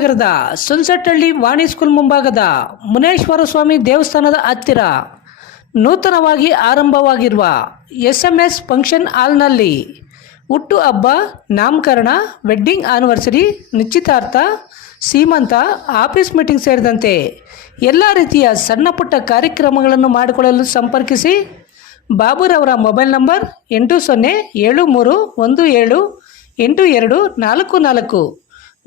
ನಗರದ ಸುನ್ಸೆಟ್ಟಹಳ್ಳಿ ವಾಣಿ ಸ್ಕೂಲ್ ಮುಂಭಾಗದ ಮುನೇಶ್ವರ ಸ್ವಾಮಿ ದೇವಸ್ಥಾನದ ಹತ್ತಿರ ನೂತನವಾಗಿ ಆರಂಭವಾಗಿರುವ SMS ಫಂಕ್ಷನ್ ಹಾಲ್ನಲ್ಲಿ ಹುಟ್ಟುಹಬ್ಬ, ನಾಮಕರಣ, ವೆಡ್ಡಿಂಗ್ ಆನಿವರ್ಸರಿ, ನಿಶ್ಚಿತಾರ್ಥ, ಸೀಮಂತ, ಆಫೀಸ್ ಮೀಟಿಂಗ್ ಸೇರಿದಂತೆ ಎಲ್ಲ ರೀತಿಯ ಸಣ್ಣ ಪುಟ್ಟ ಕಾರ್ಯಕ್ರಮಗಳನ್ನು ಮಾಡಿಕೊಳ್ಳಲು ಸಂಪರ್ಕಿಸಿ. ಬಾಬುರವರ ಮೊಬೈಲ್ ನಂಬರ್ 8073178244.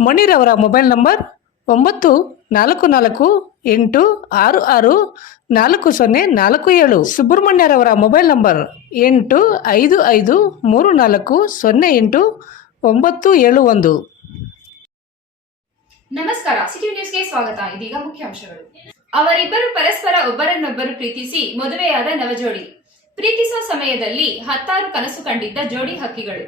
ಮಣಿರವರ ಮೊಬೈಲ್ ನಂಬರ್ 9448664047. ಸುಬ್ರಹ್ಮಣ್ಯರವರ ಮೊಬೈಲ್ ನಂಬರ್ 8554089771. ನಮಸ್ಕಾರ, ಸಿಟಿ ನ್ಯೂಸ್ಗೆ ಸ್ವಾಗತ. ಇದೀಗ ಮುಖ್ಯಾಂಶಗಳು. ಅವರಿಬ್ಬರು ಪರಸ್ಪರ ಒಬ್ಬರನ್ನೊಬ್ಬರು ಪ್ರೀತಿಸಿ ಮದುವೆಯಾದ ನವಜೋಡಿ. ಪ್ರೀತಿಸುವ ಸಮಯದಲ್ಲಿ 10 ಕನಸು ಕಂಡಿದ್ದ ಜೋಡಿ ಹಕ್ಕಿಗಳು.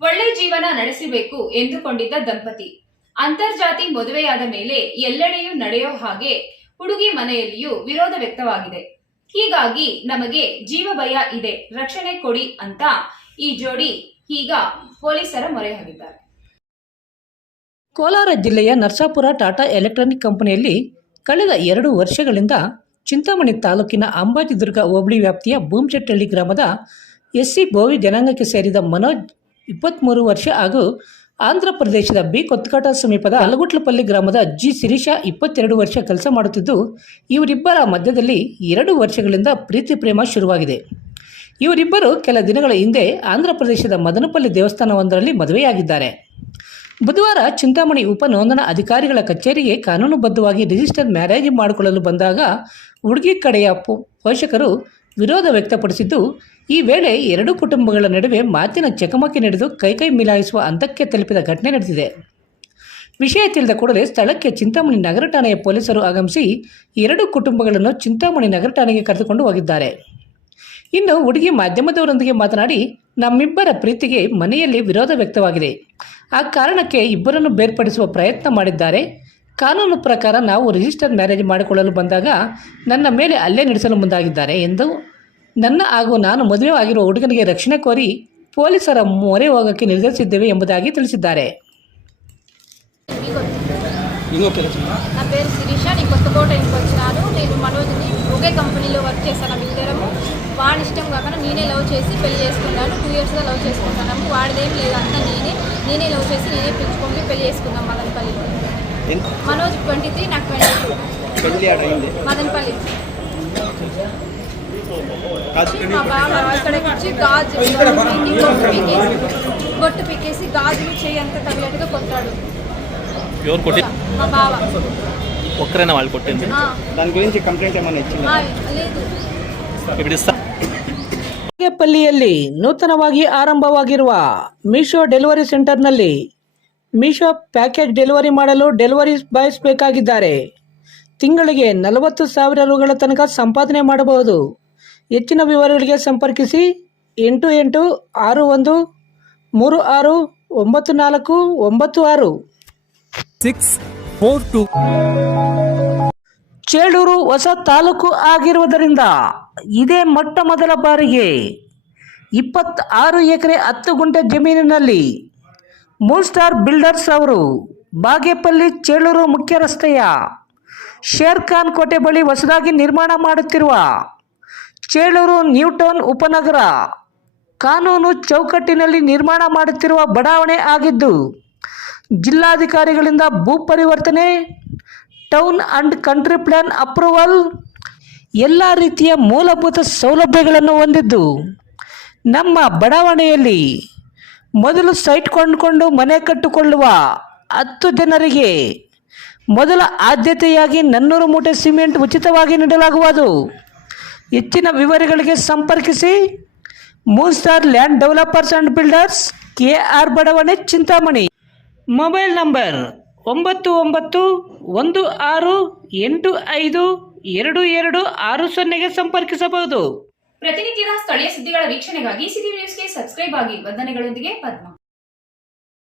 ಒಳ್ಳೆ ಜೀವನ ನಡೆಸಬೇಕು ಎಂದುಕೊಂಡಿದ್ದ ದಂಪತಿ. ಅಂತರ್ಜಾತಿ ಮದುವೆಯಾದ ಮೇಲೆ ಎಲ್ಲೆಡೆಯೂ ನಡೆಯೋ ಹಾಗೆ ಹುಡುಗಿ ಮನೆಯಲ್ಲಿಯೂ ವಿರೋಧ ವ್ಯಕ್ತವಾಗಿದೆ. ಹೀಗಾಗಿ ನಮಗೆ ಜೀವ ಭಯ ಇದೆ, ರಕ್ಷಣೆ ಕೊಡಿ ಅಂತ ಈ ಜೋಡಿ ಈಗ ಪೊಲೀಸರ ಮೊರೆ ಹೋಗಿದ್ದಾರೆ. ಕೋಲಾರ ಜಿಲ್ಲೆಯ ನರಸಾಪುರ ಟಾಟಾ ಎಲೆಕ್ಟ್ರಾನಿಕ್ ಕಂಪನಿಯಲ್ಲಿ ಕಳೆದ 2 ವರ್ಷಗಳಿಂದ ಚಿಂತಾಮಣಿ ತಾಲೂಕಿನ ಅಂಬಾಜಿದುರ್ಗ ಹೋಬಳಿ ವ್ಯಾಪ್ತಿಯ ಭೂಮಚಟ್ಟಹಳ್ಳಿ ಗ್ರಾಮದ SC ಬೋವಿ ಜನಾಂಗಕ್ಕೆ ಸೇರಿದ ಮನೋಜ್ 23 ವರ್ಷ ಹಾಗೂ ಆಂಧ್ರ ಪ್ರದೇಶದ ಬಿ ಕೊತ್ತಕೋಟ ಸಮೀಪದ ಅಲಗುಟ್ಲಪಲ್ಲಿ ಗ್ರಾಮದ G ಶಿರೀಷಾ 22 ವರ್ಷ ಕೆಲಸ ಮಾಡುತ್ತಿದ್ದು, ಇವರಿಬ್ಬರ ಮಧ್ಯದಲ್ಲಿ 2 ವರ್ಷಗಳಿಂದ ಪ್ರೀತಿ ಪ್ರೇಮ ಶುರುವಾಗಿದೆ. ಇವರಿಬ್ಬರು ಕೆಲ ದಿನಗಳ ಹಿಂದೆ ಆಂಧ್ರ ಪ್ರದೇಶದ ಮದನಪಲ್ಲಿ ದೇವಸ್ಥಾನವೊಂದರಲ್ಲಿ ಮದುವೆಯಾಗಿದ್ದಾರೆ. ಬುಧವಾರ ಚಿಂತಾಮಣಿ ಉಪ ನೋಂದಣಾ ಅಧಿಕಾರಿಗಳ ಕಚೇರಿಗೆ ಕಾನೂನುಬದ್ಧವಾಗಿ ರಿಜಿಸ್ಟರ್ ಮ್ಯಾರೇಜ್ ಮಾಡಿಕೊಳ್ಳಲು ಬಂದಾಗ ಹುಡುಗಿ ಕಡೆಯ ಪೋಷಕರು ವಿರೋಧ ವ್ಯಕ್ತಪಡಿಸಿದ್ದು, ಈ ವೇಳೆ 2 ಕುಟುಂಬಗಳ ನಡುವೆ ಮಾತಿನ ಚಕಮಕಿ ನಡೆದು ಕೈ ಮಿಲಾಯಿಸುವ ಹಂತಕ್ಕೆ ತಲುಪಿದ ಘಟನೆ ನಡೆದಿದೆ. ವಿಷಯ ತಿಳಿದ ಕೂಡಲೇ ಸ್ಥಳಕ್ಕೆ ಚಿಂತಾಮಣಿ ನಗರ ಠಾಣೆಯ ಪೊಲೀಸರು ಆಗಮಿಸಿ 2 ಕುಟುಂಬಗಳನ್ನು ಚಿಂತಾಮಣಿ ನಗರ ಠಾಣೆಗೆ ಕರೆದುಕೊಂಡು ಹೋಗಿದ್ದಾರೆ. ಇನ್ನು ಹುಡುಗಿ ಮಾಧ್ಯಮದವರೊಂದಿಗೆ ಮಾತನಾಡಿ, ನಮ್ಮಿಬ್ಬರ ಪ್ರೀತಿಗೆ ಮನೆಯಲ್ಲಿ ವಿರೋಧ ವ್ಯಕ್ತವಾಗಿದೆ. ಆ ಕಾರಣಕ್ಕೆ ಇಬ್ಬರನ್ನು ಬೇರ್ಪಡಿಸುವ ಪ್ರಯತ್ನ ಮಾಡಿದ್ದಾರೆ. ಕಾನೂನು ಪ್ರಕಾರ ನಾವು ರಿಜಿಸ್ಟರ್ ಮ್ಯಾರೇಜ್ ಮಾಡಿಕೊಳ್ಳಲು ಬಂದಾಗ ನನ್ನ ಮೇಲೆ ಹಲ್ಲೆ ನಡೆಸಲು ಮುಂದಾಗಿದ್ದಾರೆ ಎಂದು ನನ್ನ ಹಾಗೂ ನಾನು ಮದುವೆ ಆಗಿರುವ ಹುಡುಗನಿಗೆ ರಕ್ಷಣೆ ಕೋರಿ ಪೊಲೀಸರ ಮೊರೆ ಹೋಗೋಕ್ಕೆ ನಿರ್ಧರಿಸಿದ್ದೇವೆ ಎಂಬುದಾಗಿ ತಿಳಿಸಿದ್ದಾರೆ. నా పేరు శిరీష. నేను కొత్తకోట ఇంటికి వచ్చినాను. నేను మనోజ్ని ఒకే కంపెనీలో వర్క్ చేస్తాను. ఇద్దరము వాడి ఇష్టం కాకుండా నేనే లవ్ చేసి పెళ్లి చేసుకున్నాను. 2 ఇయర్స్గా లవ్ చేసుకుంటున్నాము. వాడిదేం లేదు, అంతా నేనే లవ్ చేసి నేనే పిలుచుకొని పెళ్లి చేసుకున్నాం మదనపల్లిలో. మనోజ్ 23, నాకు 22. మదనపల్లి. మా బావ ఇక్కడికి వచ్చి బొట్టు పీకేసి గాజులు చేయి అంత తగినట్టుగా కొట్టాడు. మా బావ ఒక్కరైనా వాళ్ళు కొట్టింది. దాని గురించి కంప్లైంట్ ఏమైనా ఇచ్చిందా? లేదు. ಬಾಗೇಪಲ್ಲಿಯಲ್ಲಿ ನೂತನವಾಗಿ ಆರಂಭವಾಗಿರುವ ಮೀಶೋ ಡೆಲಿವರಿ ಸೆಂಟರ್ನಲ್ಲಿ ಮೀಶೋ ಪ್ಯಾಕೇಜ್ ಡೆಲಿವರಿ ಮಾಡಲು ಡೆಲಿವರಿ ಬಾಯ್ಸ್ ಬೇಕಾಗಿದ್ದಾರೆ. ತಿಂಗಳಿಗೆ 40,000 ರೂಗಳ ತನಕ ಸಂಪಾದನೆ ಮಾಡಬಹುದು. ಹೆಚ್ಚಿನ ವಿವರಗಳಿಗೆ ಸಂಪರ್ಕಿಸಿ 8861369496. ಚೇಳೂರು ಹೊಸ ತಾಲೂಕು ಆಗಿರುವುದರಿಂದ ಇದೇ ಮೊಟ್ಟ ಮೊದಲ ಬಾರಿಗೆ 26 ಎಕರೆ 10 ಗುಂಟೆ ಜಮೀನಿನಲ್ಲಿ ಮೂಲ್ ಸ್ಟಾರ್ ಬಿಲ್ಡರ್ಸ್ ಅವರು ಬಾಗೇಪಲ್ಲಿ ಚೇಳೂರು ಮುಖ್ಯ ರಸ್ತೆಯ ಶೇರ್ ಖಾನ್ ಕೋಟೆ ಬಳಿ ಹೊಸದಾಗಿ ನಿರ್ಮಾಣ ಮಾಡುತ್ತಿರುವ ಚೇಳೂರು ನ್ಯೂ ಟೌನ್ ಉಪನಗರ ಕಾನೂನು ಚೌಕಟ್ಟಿನಲ್ಲಿ ನಿರ್ಮಾಣ ಮಾಡುತ್ತಿರುವ ಬಡಾವಣೆ ಆಗಿದ್ದು, ಜಿಲ್ಲಾಧಿಕಾರಿಗಳಿಂದ ಭೂ ಪರಿವರ್ತನೆ, town and country plan approval, ಎಲ್ಲ ರೀತಿಯ ಮೂಲಭೂತ ಸೌಲಭ್ಯಗಳನ್ನು ಹೊಂದಿದ್ದು, ನಮ್ಮ ಬಡಾವಣೆಯಲ್ಲಿ ಮೊದಲು ಸೈಟ್ ಕೊಂಡುಕೊಂಡು ಮನೆ ಕಟ್ಟಿಕೊಳ್ಳುವ 10 ಜನರಿಗೆ ಮೊದಲ ಆದ್ಯತೆಯಾಗಿ 400 ಮೂಟೆ ಸಿಮೆಂಟ್ ಉಚಿತವಾಗಿ ನೀಡಲಾಗುವುದು. ಹೆಚ್ಚಿನ ವಿವರಗಳಿಗೆ ಸಂಪರ್ಕಿಸಿ ಮೂಲ್ star land developers and builders, KR ಬಡಾವಣೆ, ಚಿಂತಾಮಣಿ. ಮೊಬೈಲ್ ನಂಬರ್ 9916852260 ಸಂಪರ್ಕಿಸಬಹುದು. ಪ್ರತಿನಿತ್ಯದ ಸ್ಥಳೀಯ ಸುದ್ದಿಗಳ ವೀಕ್ಷಣೆಗಾಗಿ ಸಿಟಿ ನ್ಯೂಸ್ಗೆ ಸಬ್ಸ್ಕ್ರೈಬ್ ಆಗಿ. ವಂದನೆಗಳೊಂದಿಗೆ ಪದ್ಮ.